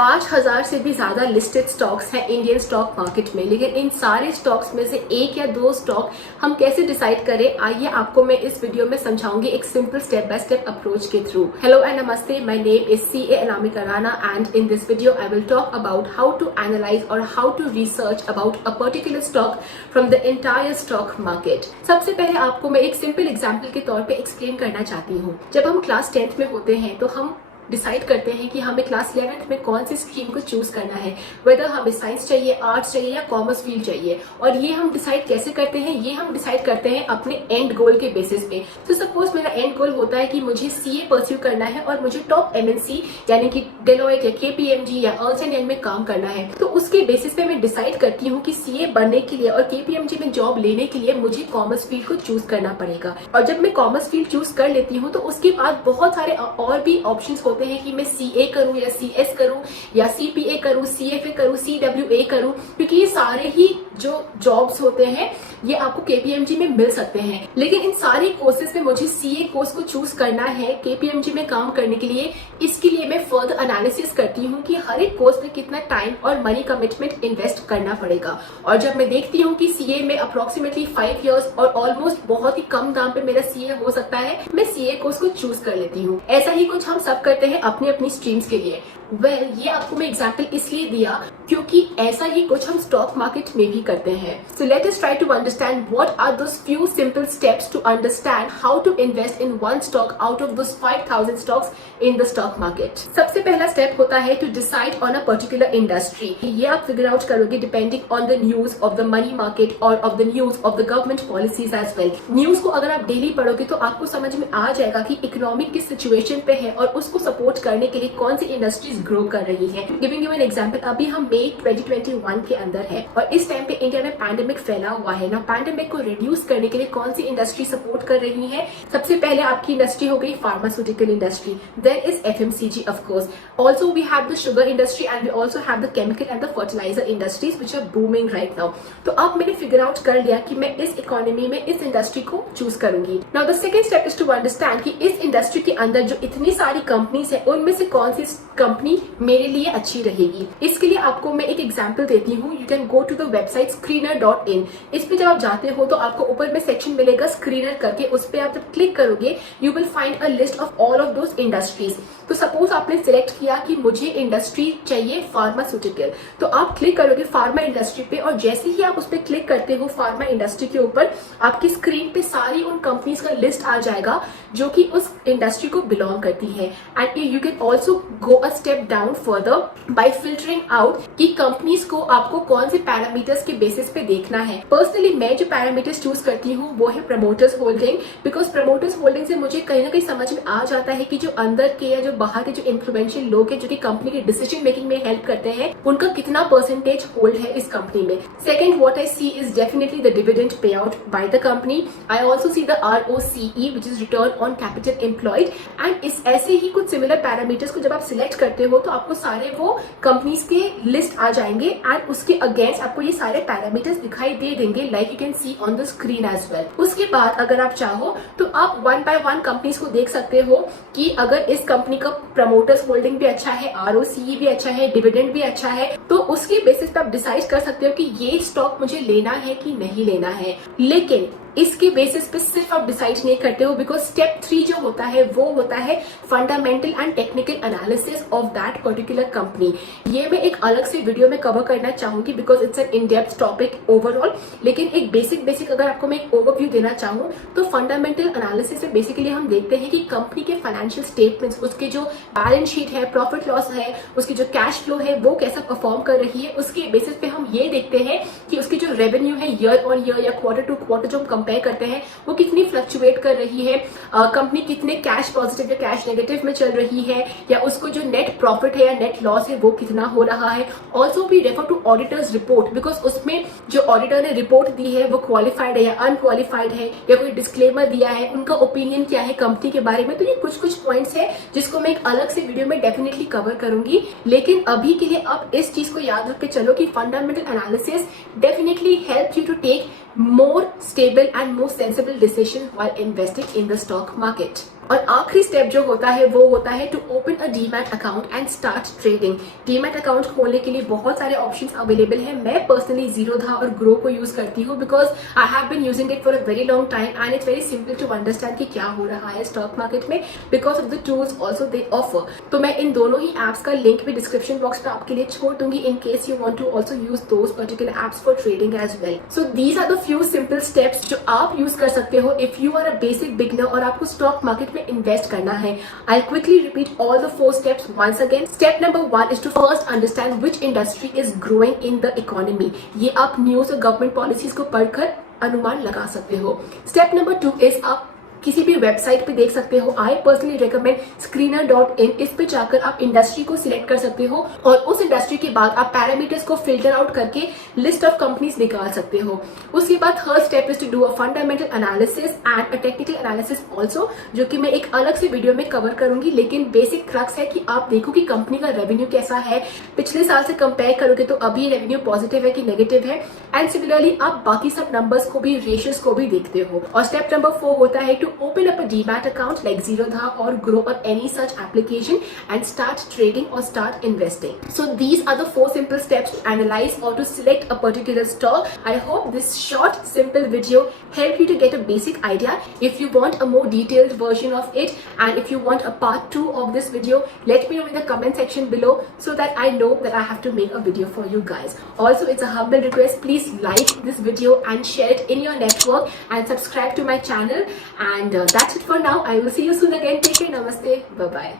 5000 से भी ज्यादा लिस्टेड स्टॉक्स हैं इंडियन स्टॉक मार्केट में, लेकिन इन सारे स्टॉक्स में से एक या दो स्टॉक हम कैसे डिसाइड करें, आइए आपको मैं इस वीडियो में समझाऊंगी एक simple step by step approach के थ्रू। हेलो एंड नमस्ते, my name is CA Anamika Rana and in this video I will talk about how to analyse और how to research about a particular stock from the entire stock market. सबसे पहले आपको मैं एक simple example के तौर पर एक्सप्लेन करना चाहती हूँ। जब हम क्लास 10th में होते हैं तो हम डिसाइड करते हैं कि हमें क्लास 11th में कौन सी स्ट्रीम को चूज करना है, वेदर हमें साइंस चाहिए, आर्ट्स चाहिए या कॉमर्स फील्ड चाहिए। और ये हम डिसाइड कैसे करते हैं, ये हम डिसाइड करते हैं अपने एंड गोल के बेसिस पे। तो सपोज मेरा एंड गोल होता है कि मुझे CA परस्यू करना है और मुझे टॉप MNC यानी कि डेलोइट या KPMG या अर्न्स्ट एंड यंग में काम करना है। तो उसके बेसिस पे मैं डिसाइड करती हूँ कि CA बनने के लिए और KPMG में जॉब लेने के लिए मुझे कॉमर्स फील्ड को चूज करना पड़ेगा। और जब मैं कॉमर्स फील्ड चूज कर लेती हूँ तो उसके बाद बहुत सारे और भी ऑप्शन होते हैं कि मैं CA करूं या CS करूं या CPA करूं, CFA करूं, CWA करूं, क्योंकि ये सारे ही जो जॉब्स होते हैं ये आपको KPMG में मिल सकते हैं। लेकिन इन सारे कोर्सेज में मुझे CA कोर्स को चूज करना है KPMG में काम करने के लिए। इसके लिए मैं फर्दर एनालिसिस करती हूँ कि हर एक कोर्स में कितना टाइम और मनी कमिटमेंट इन्वेस्ट करना पड़ेगा। और जब मैं देखती हूँ कि CA में अप्रोक्सीमेटली 5 years और ऑलमोस्ट बहुत ही कम दाम पे मेरा CA हो सकता है, मैं CA कोर्स को चूज कर लेती हूँ। ऐसा ही कुछ हम सब करते हैं अपनी अपनी स्ट्रीम्स के लिए। ये आपको मैं एग्जाम्पल इसलिए दिया क्योंकि ऐसा ही कुछ हम स्टॉक मार्केट में भी करते हैं। So let us try to understand what are those few simple steps to understand how to invest in one stock out of those 5000 stocks in the stock market. सबसे पहला स्टेप होता है to decide on a particular industry. ये आप figure out करोगे depending on the news of the money market और of the news of the government policies as well. News को अगर आप डेली पढ़ोगे तो आपको समझ में आ जाएगा कि इकोनॉमिक किस सिचुएशन पे है और उसको सपोर्ट करने के लिए कौन सी इंडस्ट्रीज ग्रो कर रही है। गिविंग यू एन एग्जांपल, अभी हम मई 2021 के अंदर है और इस टाइम पे इंडिया में पैंडेमिक फैला हुआ है ना। पैंडेमिक को रिड्यूस करने के लिए कौन सी इंडस्ट्री सपोर्ट कर रही है? सबसे पहले आपकी इंडस्ट्री हो गई pharmaceutical industry, then is FMCG of course, also we have the sugar industry and we also have the chemical and the fertiliser industries which are booming right now. तो अब मैंने फिगर आउट कर लिया कि मैं इस इकोनॉमी में इस इंडस्ट्री को चूज करूंगी। Now the second step is to understand कि इस इंडस्ट्री के अंदर जो इतनी सारी कंपनीज है उनमें से कौन सी कंपनी मेरे लिए अच्छी रहेगी। इसके लिए आपको मैं एक एग्जांपल देती हूँ। You can go to the website screener.in। इस पे जब आप जाते हो तो आपको ऊपर में सेक्शन मिलेगा स्क्रीनर करके, उस पे आप जब क्लिक करोगे you will find a list of all of those industries. तो सपोज आपने सिलेक्ट किया कि मुझे इंडस्ट्री चाहिए फार्मास्यूटिकल, तो आप क्लिक करोगे फार्मा इंडस्ट्री पे और जैसे ही आप उस पर क्लिक करते हो फार्मा इंडस्ट्री के ऊपर आपकी स्क्रीन पे सारी उन कंपनीज का लिस्ट आ जाएगा जो कि उस इंडस्ट्री को बिलोंग करती है। And you can also go a step down further bye filtering out कि कंपनीज को आपको कौन से पैरामीटर्स के बेसिस पे देखना है। पर्सनली मैं जो पैरामीटर्स चूज करती हूँ वो है promoters holding, because promoters holding से मुझे कहीं ना कहीं समझ में आ जाता है कि जो अंदर के या जो बाहर के जो इन्फ्लुएंशियल लोग हैं जो कि कंपनी के डिसीजन मेकिंग में हेल्प करते हैं उनका कितना परसेंटेज होल्ड है इस कंपनी में। Second what I see is definitely the dividend pay out by the company. I also see the ROCE which is return on capital employed. And इस ऐसे ही कुछ सिमिलर पैरामीटर्स को जब आप सिलेक्ट करते हो तो आपको सारे वो कंपनीज के लिस्ट आ जाएंगे एंड उसके अगेंस्ट आपको ये सारे पैरामीटर्स दिखाई दे देंगे like you can see on the screen as well. उसके बाद अगर आप चाहो तो आप 1 by 1 कंपनीज को देख सकते हो कि अगर इस कंपनी का प्रमोटर्स होल्डिंग भी अच्छा है, ROCE भी अच्छा है, डिविडेंड भी अच्छा है, तो उसके बेसिस पे आप डिसाइड कर सकते हो कि ये स्टॉक मुझे लेना है कि नहीं लेना है। लेकिन इसके बेसिस पे सिर्फ आप डिसाइड नहीं करते हो, बिकॉज स्टेप 3 जो होता है वो होता है fundamental and technical analysis of that particular company. ये मैं एक अलग से वीडियो में कवर करना चाहूंगी because it's an in depth topic overall. लेकिन एक बेसिक अगर आपको मैं एक ओवरव्यू देना चाहूँ तो फंडामेंटल एनालिसिस में बेसिकली हम देखते हैं कि कंपनी के फाइनेंशियल स्टेटमेंट्स, उसके जो बैलेंस शीट है, प्रॉफिट लॉस है, उसकी जो कैश फ्लो है वो कैसा परफॉर्म कर रही है। उसके बेसिस पे हम ये देखते हैं कि उसकी जो रेवेन्यू है ईयर ऑन ईयर या क्वार्टर टू क्वार्टर जो कंपेयर करते हैं वो कितनी फ्लक्चुएट कर रही है, कंपनी कितने कैश पॉजिटिव या कैश नेगेटिव में चल रही है, या उसको जो नेट प्रॉफिट है या नेट लॉस है वो कितना हो रहा है। Also we refer to auditor's report because उसमें जो ऑडिटर ने रिपोर्ट दी है वो क्वालिफाइड है या अनक्वालिफाइड है, या कोई डिस्क्लेमर दिया है, उनका ओपिनियन क्या है कंपनी के बारे में। तो ये कुछ पॉइंट्स है जिसको मैं एक अलग से वीडियो में डेफिनेटली कवर करूंगी। लेकिन अभी के लिए अब इस चीज को याद रख के चलो कि fundamental analysis definitely help you to take more stable and more sensible decision while investing in the stock market. और आखिरी स्टेप जो होता है वो होता है to open a demat account and start trading. Demat account खोलने के लिए बहुत सारे ऑप्शंस अवेलेबल हैं। मैं पर्सनली जीरोधा और ग्रो को यूज करती हूँ because I have been using it for a very long time and it's very simple to understand कि क्या हो रहा है स्टॉक मार्केट में because of the tools also they offer. तो मैं इन दोनों ही एप्स का लिंक भी डिस्क्रिप्शन बॉक्स में आपके लिए छोड़ दूंगी in case you want to also use those particular apps for trading as well. So these are the few simple steps जो आप यूज कर सकते हो if you are a basic beginner और आपको स्टॉक मार्केट में इन्वेस्ट करना है। I'll quickly repeat all the 4 steps once again. Step number 1 is to first understand which industry is growing in the economy. ये आप न्यूज और government policies को पढ़कर अनुमान लगा सकते हो। Step number 2 is आप किसी भी वेबसाइट पे देख सकते हो। I personally recommend screener.in। इस पे जाकर आप इंडस्ट्री को सिलेक्ट कर सकते हो और उस इंडस्ट्री के बाद आप पैरामीटर्स को फिल्टर आउट करके लिस्ट ऑफ कंपनीज निकाल सकते हो। उसके बाद third step is to do a fundamental analysis and a technical analysis also, जो कि मैं एक अलग से वीडियो में कवर करूंगी। लेकिन बेसिक क्रक्स है कि आप देखो कि कंपनी का रेवेन्यू कैसा है, पिछले साल से कंपेयर करोगे तो अभी रेवेन्यू पॉजिटिव है कि नेगेटिव है, एंड सिमिलरली आप बाकी सब नंबर्स को भी, रेशियोज को भी देखते हो। और स्टेप नंबर 4 होता है to open up a demat account like Zerodha or Grow or any such application and start trading or start investing. So these are the 4 simple steps to analyze or to select a particular stock. I hope this short simple video helped you to get a basic idea. If you want a more detailed version of it and if you want a part 2 of this video, let me know in the comment section below so that I know that I have to make a video for you guys. Also, it's a humble request, please like this video and share it in your network and subscribe to my channel. And that's it for now. I will see you soon again. Take care. Namaste. Bye bye.